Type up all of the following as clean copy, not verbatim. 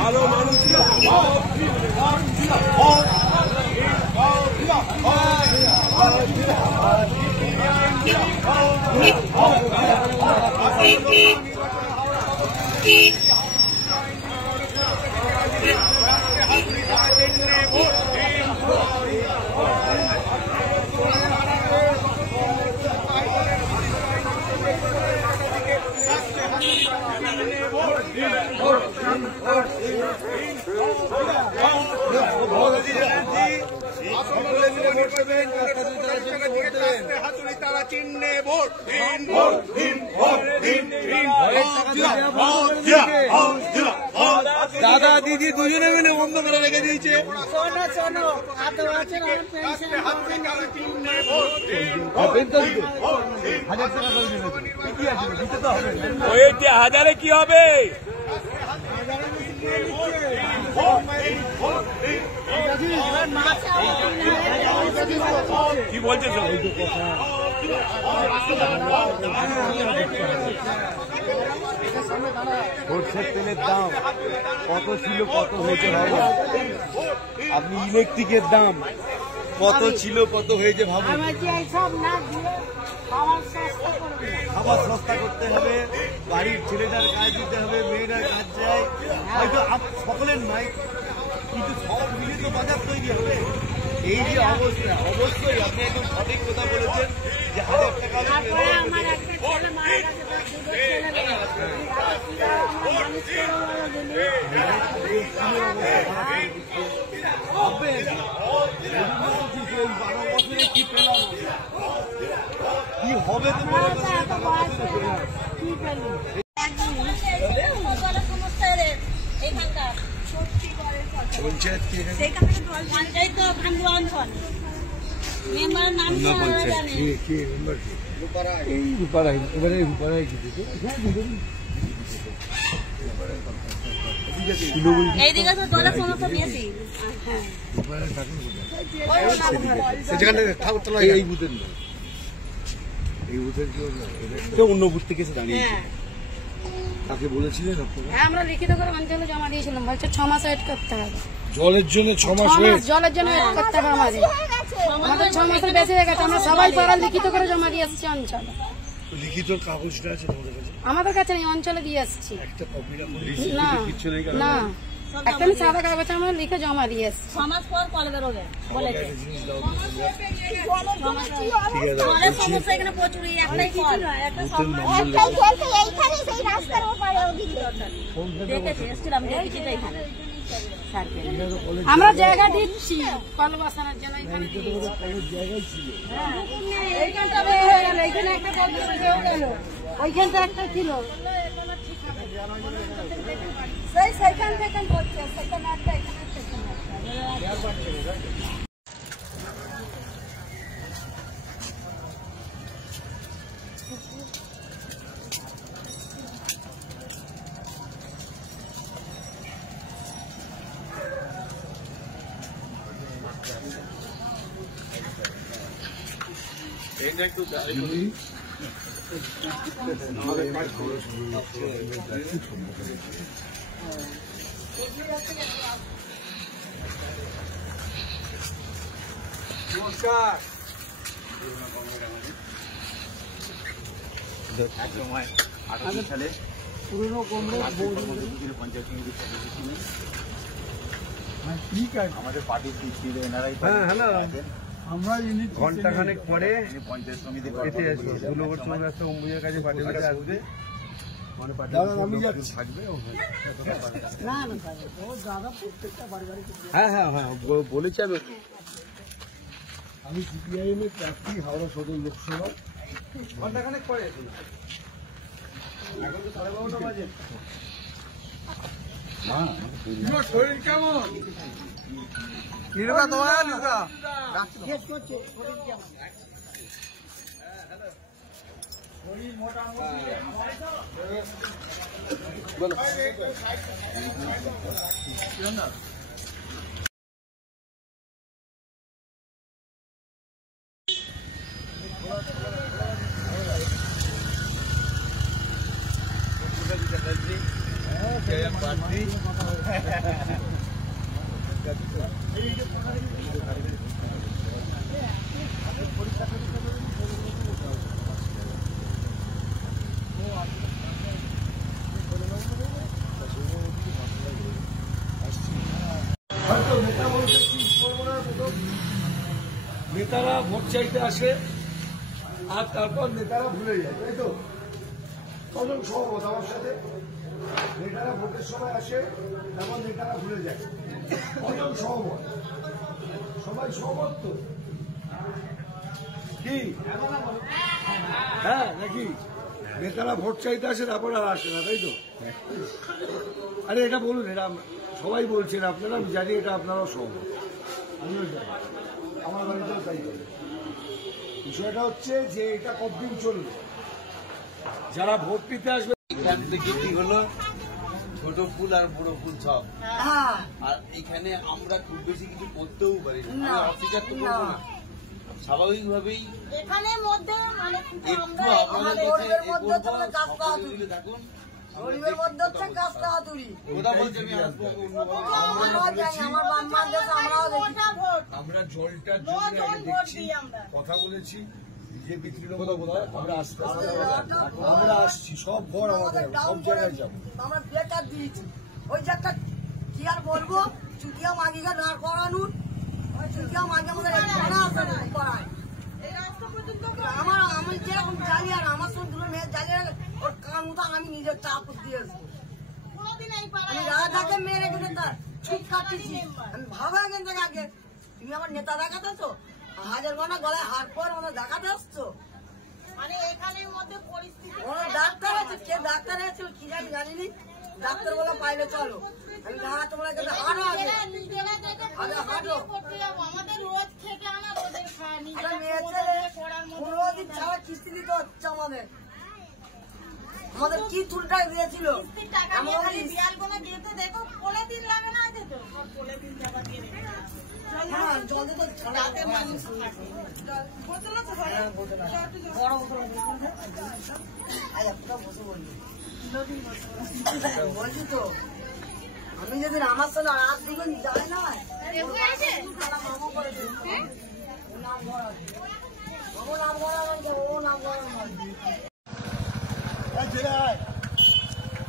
ভালো মানুষ দাদা দিদি দুজনে মিলে বন্ধ করে রেখে দিয়েছে। হাজারে কি হবে? কি বলছে সরষের তেলের দাম কত ছিল কত হয়েছে ভাবুন, আপনি ইলেকট্রিকের দাম কত ছিল কত হয়েছে ভাবুন। খাবার সস্তা করতে হবে, বাড়ির ছেলেটার কাজ দিতে হবে, মেয়েটার কাজ চাই, হয়তো সকলের নয় কিন্তু সব মিলে তো বাজার তৈরি হবে। এই যে অবস্থা, অবশ্যই আপনি একদম সঠিক কথা বলেছেন যে 1000 টাকা কি হবে অন্য বুথ থেকে এসে দাঁড়িয়ে তাকে বলেছিলেন আমরা লিখিত করে অঞ্চলে জমা দিয়েছিলাম, বলছে 6 মাস ওয়েট করতে হবে জলের জন্য। 6 মাস জলের জন্য ওয়েট করতে হবে আমাদের 6 মাসের বেশি হয়ে গেছে। আমরা সবাই পাড়া লিখিত করে জমা দিয়ে আসছি অঞ্চলে। লিখিত কাগজটা আছে আমাদের কাছে নেই, অঞ্চলে দিয়ে আসছি। না না একটা সাদা কাগজ আমরা লিখে জমা দিয়ে আসছি। 6 মাস পর কল বেরোবে বলেছে। সমস্যা এখানে প্রচুর, একটাই কল, একটা এইখানে সেই রাস্তার ওপারে ওদিকে দেখেছি, এসেছিলাম দেখেছি এইখানে। আমরা জায়গা দিচ্ছি কল বসানোর জন্য, এখানে এইখানটা হয়ে গেল, এইখানে একটা কল হয়ে গেল, ওইখানটা একটা ছিল সেইখান থেকে করছে, সেখানে একটা এখানে নমস্কার। সালে পুরনো ঠিক আছে আমাদের পার্টির দিক ছিল এনারাই। হ্যাঁ হ্যালো, আমরা ঘন্টাখানেক পরে পঞ্চায়েত সমিতি এসে আসবো। 2 নম্বর চৌরাস্তা অম্বুজের কাছে পার্টি আসবে, আমি যাচ্ছি। হ্যাঁ বলেছি আমি সিপিআইএম এর প্রার্থী হাওড়া সদর লোকসভা। ঘন্টাখানেক পরে এখন তো 12:30 বাজে। শরীর কেমন? নিরুকা তোমার নিরুকা জিজ্ঞেস করছে শরীর কেমন? শরীর মোটামুটি বলো। নেতারা ভোট চাইতে আসে আর তারপর নেতারা ভুলে যায়, তাই তো? কজন সহমত আমার সাথে? নেতারা ভোটের সময় আসে, তারপর নেতারা ভুলে যায়। কজন সহমত? সবাই সহমত তো? কি হ্যাঁ নাকি? নেতারা ভোট চাইতে আসে, তারপর আর আসে না, তাই তো? আরে এটা বলুন, এটা সবাই বলছেন আপনারা, আমি জানি এটা আপনারাও সহমত, আমিও জানি, আমার বাড়িতেও তাই করে। বিষয়টা হচ্ছে যে এটা কতদিন চলবে? যারা ভোট দিতে আসবে এখান থেকে কি হলো, ছোট ফুল আর বড় ফুল সব। আর এখানে আমরা খুব বেশি কিছু করতেও পারি না, অফিসার তো করবো না। স্বাভাবিক ভাবেই এখানে মধ্যে মানে একটু আমরা আপনাদের থাকুন। গরিবের মধ্যে হচ্ছে কাজটা হাতুড়ি। কোথা বলছি আমি আসবো আমরা জলটার জন্য আগে দেখছি, কথা বলেছি বিজেপি তৃণমূল, আমরা আস্তে আস্তে আমরা আসছি, সব ঘর আমাদের সব জায়গায় যাবো। আমরা বেকার দিয়েছি, ওই যে একটা কি আর বলবো, চুটিয়া মাগিকে দাঁড় করানুন, ওই চুটিয়া মাগি আমাদের করায়। আমি যেরকম জ্বালিয়ে আর আমার সঙ্গে দুটো মেয়ে জ্বালিয়ে ওর কান মতো আমি নিজের চাপ দিয়েছি। আমি রাজাকে মেরে কিন্তু তার ছুট কাটতেছি। আমি ভাবো এখান থেকে আগে তুমি আমার নেতা দেখাতে তো, হাজার ঘন্টা গলায় হাত পর আমাদের দেখাতে আসছো। মানে এখানের মধ্যে পরিস্থিতি ডাক্তার আছে, কে ডাক্তার আছে কি জানি জানিনি, ডাক্তার বলে পাইলে চলো। আমি দাঁড়া তোমরা হাঁটো আগে, হাঁটো। আমাদের রোজ খেতে আনা রোদের খাওয়া মেয়ে ছেলে 15 দিন ছাড়া কিস্তি দিতে হচ্ছে আমাদের। আমাদের কি চুলটাই দিয়েছিল বলছি তো, আমি যেদিন আমার সঙ্গে রাত দিবেন যায় না মামা করে নাম ও নাম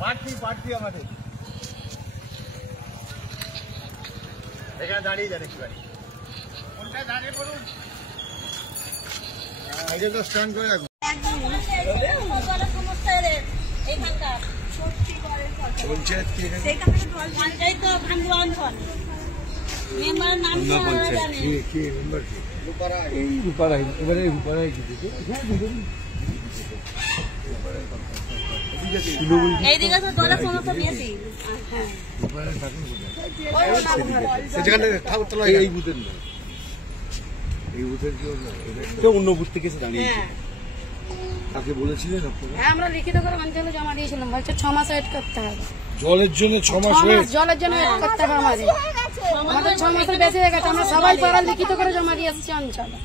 প্রার্থী আমাদের এখানে দাঁড়িয়ে যান একটু, কোনটা দাঁড়িয়ে পড়ুন, তো স্ট্যান্ড করে রাখুন। এখানকার পঞ্চায়েত কি পঞ্চায়েত তো ভাঙ্গুয়া অঞ্চল মেম্বার নাম জানে কি মেম্বার কি এই রূপারাই, এবারে রূপারাই কি দিতে এইদিকে তো দলের সমস্যা বেশি। এই বুথের না, এই বুথের কেউ অন্য বুথ থেকে এসে দাঁড়িয়েছে। তাকে বলেছিলেন আপনারা? হ্যাঁ, আমরা লিখিত করে অঞ্চলে জমা দিয়েছিলাম, বলছে 6 মাস ওয়েট করতে হবে। জলের জন্য 6 মাস জলের জন্য ওয়েট করতে হবে আমাদের। আমাদের 6 মাসের বেশি হয়ে গেছে, আমরা সবাই পাড়া লিখিত করে জমা দিয়ে এসেছি অঞ্চলে।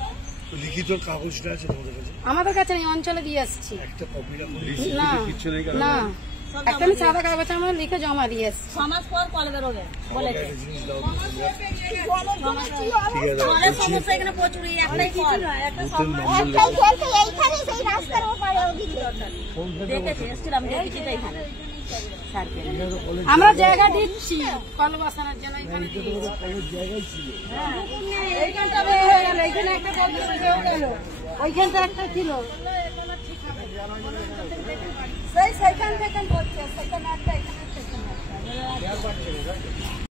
লিখিত কাগজটা আছে তোমাদের কাছে? আমাদের কাছে এই অঞ্চলে দিয়ে এসেছি। একটা কপি না না, একটা আমি সাদা কাগজ আমরা লিখে জমা দিয়ে এসেছি। 6 মাস পর কল বেরোবে বলেছে। জিনিস দাও তো তোমরা। জলের সমস্যা এখানে প্রচুর, একটাই কল, একটা এইখানে সেই রাস্তার ওপারে ওদিকে দেখেছি, এসেছিলাম দেখেছি তো এখানে। আমরা জায়গা দিচ্ছি কল বসানোর জন্য, এখানে জায়গায় ছিল এইখানটা হয়ে গেল, এইখানে একটা কল হয়ে গেল, ওইখানটা একটা ছিল, সেইখান থেকে